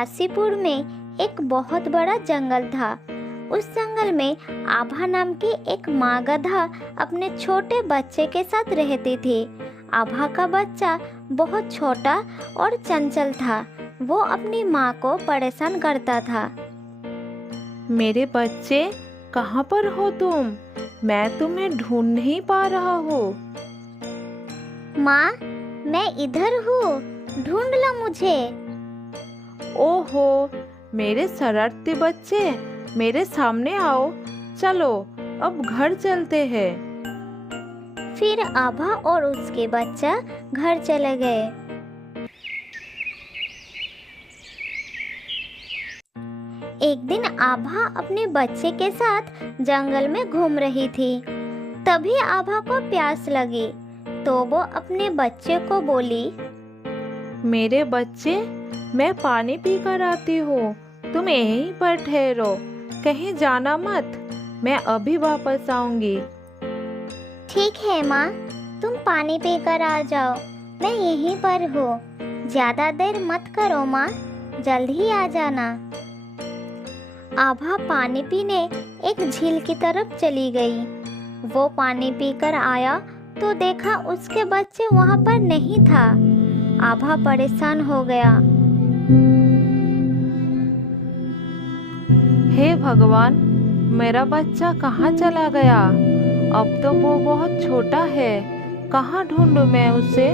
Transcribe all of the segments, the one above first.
काशीपुर में एक बहुत बड़ा जंगल था। उस जंगल में आभा नाम की एक माँ गधा अपने छोटे बच्चे के साथ रहती थी। आभा का बच्चा बहुत छोटा और चंचल था। वो अपनी माँ को परेशान करता था। मेरे बच्चे, कहाँ पर हो तुम? मैं तुम्हें ढूंढ नहीं पा रहा हूँ। माँ, मैं इधर हूँ, ढूंढ लो मुझे। ओहो, मेरे शरारती बच्चे, मेरे सामने आओ। चलो, अब घर चलते हैं। फिर आभा और उसके बच्चा घर चले गए। एक दिन आभा अपने बच्चे के साथ जंगल में घूम रही थी। तभी आभा को प्यास लगी, तो वो अपने बच्चे को बोली, मेरे बच्चे, मैं पानी पी कर आती हूँ। तुम यहीं पर ठहरो, कहीं जाना मत। मैं अभी वापस आऊंगी। ठीक है माँ, तुम पानी पीकर आ जाओ, मैं यहीं पर हूँ। ज्यादा देर मत करो माँ, जल्द ही आ जाना। आभा पानी पीने एक झील की तरफ चली गई। वो पानी पीकर आया तो देखा उसके बच्चे वहाँ पर नहीं था। आभा परेशान हो गया। हे भगवान, मेरा बच्चा कहाँ चला गया? अब तो वो बहुत छोटा है, कहाँ ढूंढूं मैं उसे?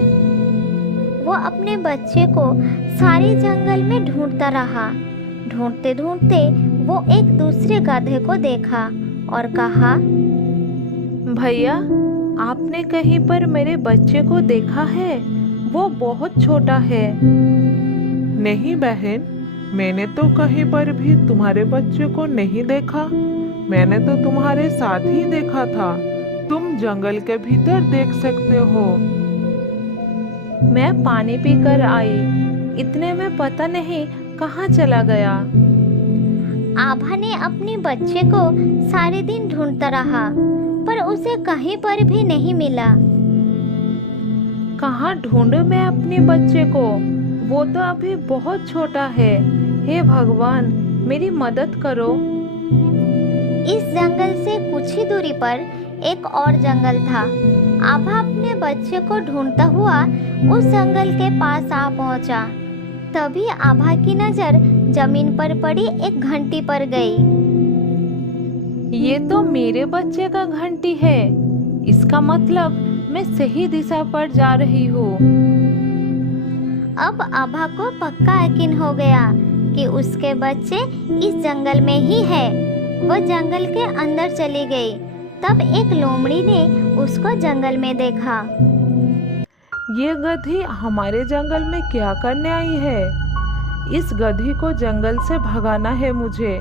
वो अपने बच्चे को सारी जंगल में ढूंढता रहा। ढूंढते ढूंढते वो एक दूसरे गधे को देखा और कहा, भैया, आपने कहीं पर मेरे बच्चे को देखा है? वो बहुत छोटा है। नहीं बहन, मैंने तो कहीं पर भी तुम्हारे बच्चे को नहीं देखा। मैंने तो तुम्हारे साथ ही देखा था। तुम जंगल के भीतर देख सकते हो। मैं पानी पीकर आई, इतने में पता नहीं कहाँ चला गया। आभा ने अपने बच्चे को सारे दिन ढूंढता रहा, पर उसे कहीं पर भी नहीं मिला। कहाँ ढूंढूं मैं अपने बच्चे को? वो तो अभी बहुत छोटा है। हे भगवान, मेरी मदद करो। इस जंगल से कुछ ही दूरी पर एक और जंगल था। आभा अपने बच्चे को ढूंढता हुआ उस जंगल के पास आ पहुंचा। तभी आभा की नजर जमीन पर पड़ी एक घंटी पर गई। ये तो मेरे बच्चे का घंटी है। इसका मतलब मैं सही दिशा पर जा रही हूँ। अब आभा को पक्का यकीन हो गया कि उसके बच्चे इस जंगल में ही है। वो जंगल के अंदर चली गई। तब एक लोमड़ी ने उसको जंगल में देखा। ये गधी हमारे जंगल में क्या करने आई है? इस गधी को जंगल से भगाना है मुझे।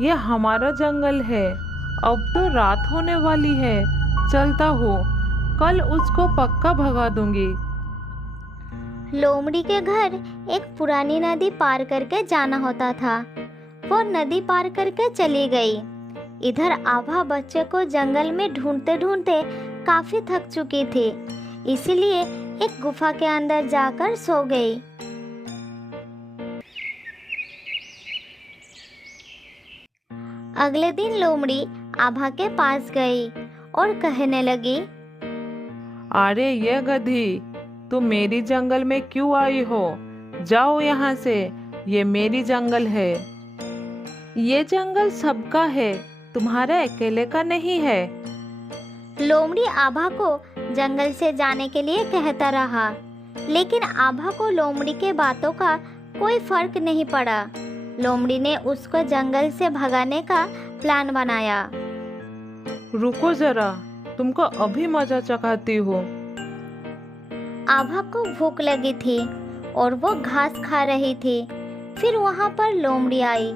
ये हमारा जंगल है। अब तो रात होने वाली है। चलता हूँ, कल उसको पक्का भगा दूंगी। लोमड़ी के घर एक पुरानी नदी पार करके जाना होता था। वो नदी पार करके चली गई। इधर आभा बच्चे को जंगल में ढूंढते ढूंढते काफी थक चुकी थी, इसीलिए एक गुफा के अंदर जाकर सो गई। अगले दिन लोमड़ी आभा के पास गई और कहने लगी, अरे ये गधी, तुम मेरी जंगल में क्यों आई हो? जाओ यहाँ से, ये मेरी जंगल है। ये जंगल सबका है, तुम्हारे अकेले का नहीं है। लोमड़ी आभा को जंगल से जाने के लिए कहता रहा, लेकिन आभा को लोमड़ी के बातों का कोई फर्क नहीं पड़ा। लोमड़ी ने उसको जंगल से भगाने का प्लान बनाया। रुको जरा, तुमको अभी मजा चखाती हूँ। आभा को भूख लगी थी और वो घास खा रही थी। फिर वहाँ पर लोमड़ी आई।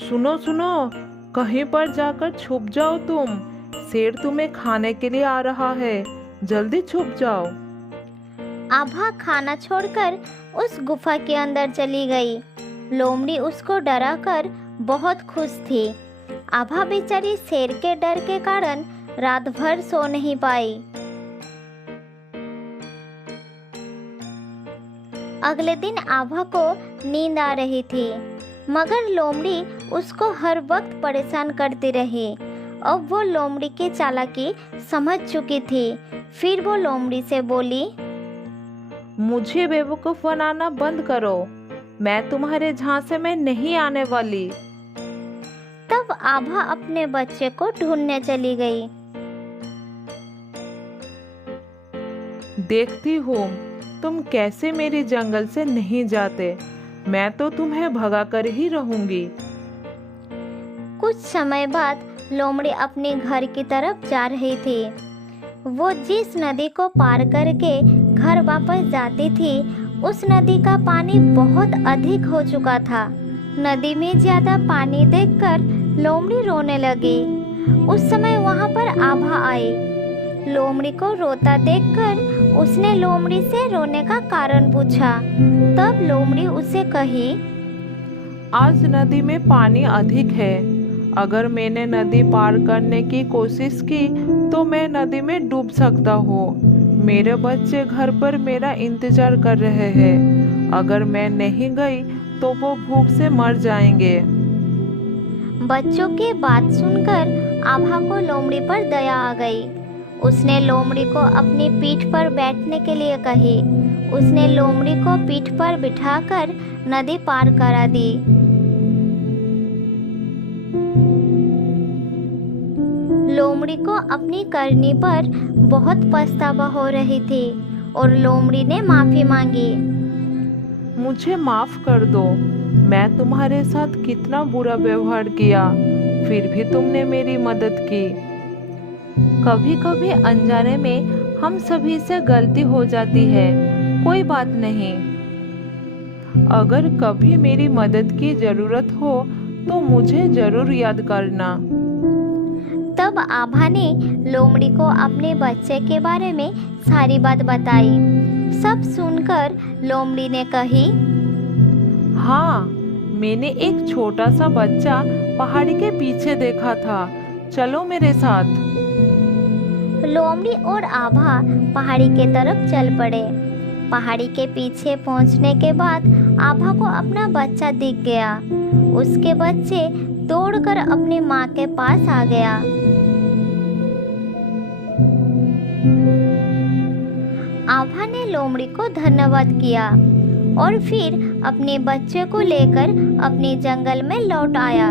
सुनो सुनो, कहीं पर जाकर छुप जाओ तुम। शेर तुम्हें खाने के लिए आ रहा है, जल्दी छुप जाओ। आभा खाना छोड़कर उस गुफा के अंदर चली गई। लोमड़ी उसको डराकर बहुत खुश थी। आभा बेचारी शेर के डर के कारण रात भर सो नहीं पाई। अगले दिन आभा को नींद आ रही थी, मगर लोमड़ी उसको हर वक्त परेशान करती रही। अब वो लोमड़ी की चालाकी समझ चुकी थी। फिर वो लोमड़ी से बोली, मुझे बेवकूफ़ बनाना बंद करो, मैं तुम्हारे झांसे में नहीं आने वाली। तब आभा अपने बच्चे को ढूंढने चली गई। देखती हूँ तुम कैसे मेरे जंगल से नहीं जाते, मैं तो तुम्हें भगा कर ही रहूंगी। कुछ समय बाद लोमड़ी अपने घर की तरफ जा रही थी। वो जिस नदी को पार करके घर वापस जाती थी, उस नदी का पानी बहुत अधिक हो चुका था। नदी में ज्यादा पानी देखकर लोमड़ी रोने लगी। उस समय वहां पर आभा आई। लोमड़ी को रोता देखकर उसने लोमड़ी से रोने का कारण पूछा। तब लोमड़ी उसे कही, आज नदी में पानी अधिक है, अगर मैंने नदी पार करने की कोशिश की तो मैं नदी में डूब सकता हूँ। मेरे बच्चे घर पर मेरा इंतजार कर रहे हैं, अगर मैं नहीं गई तो वो भूख से मर जाएंगे। बच्चों की बात सुनकर आभा को लोमड़ी पर दया आ गई। उसने लोमड़ी को अपनी पीठ पर बैठने के लिए कही। उसने लोमड़ी को पीठ पर बिठाकर नदी पार करा दी। लोमड़ी को अपनी करनी पर बहुत पछतावा हो रही थी और लोमड़ी ने माफी मांगी। मुझे माफ कर दो, मैं तुम्हारे साथ कितना बुरा व्यवहार किया, फिर भी तुमने मेरी मदद की। कभी कभी अनजाने में हम सभी से गलती हो जाती है, कोई बात नहीं। अगर कभी मेरी मदद की जरूरत हो तो मुझे जरूर याद करना। तब आभा ने लोमड़ी को अपने बच्चे के बारे में सारी बात बताई। सब सुनकर लोमड़ी ने कही, हाँ, मैंने एक छोटा सा बच्चा पहाड़ी के पीछे देखा था, चलो मेरे साथ। लोमड़ी और आभा पहाड़ी के तरफ चल पड़े। पहाड़ी के पीछे पहुंचने के बाद आभा को अपना बच्चा दिख गया। उसके बच्चे दौड़कर अपनी माँ के पास आ गया। आभा ने लोमड़ी को धन्यवाद किया और फिर अपने बच्चे को लेकर अपने जंगल में लौट आया।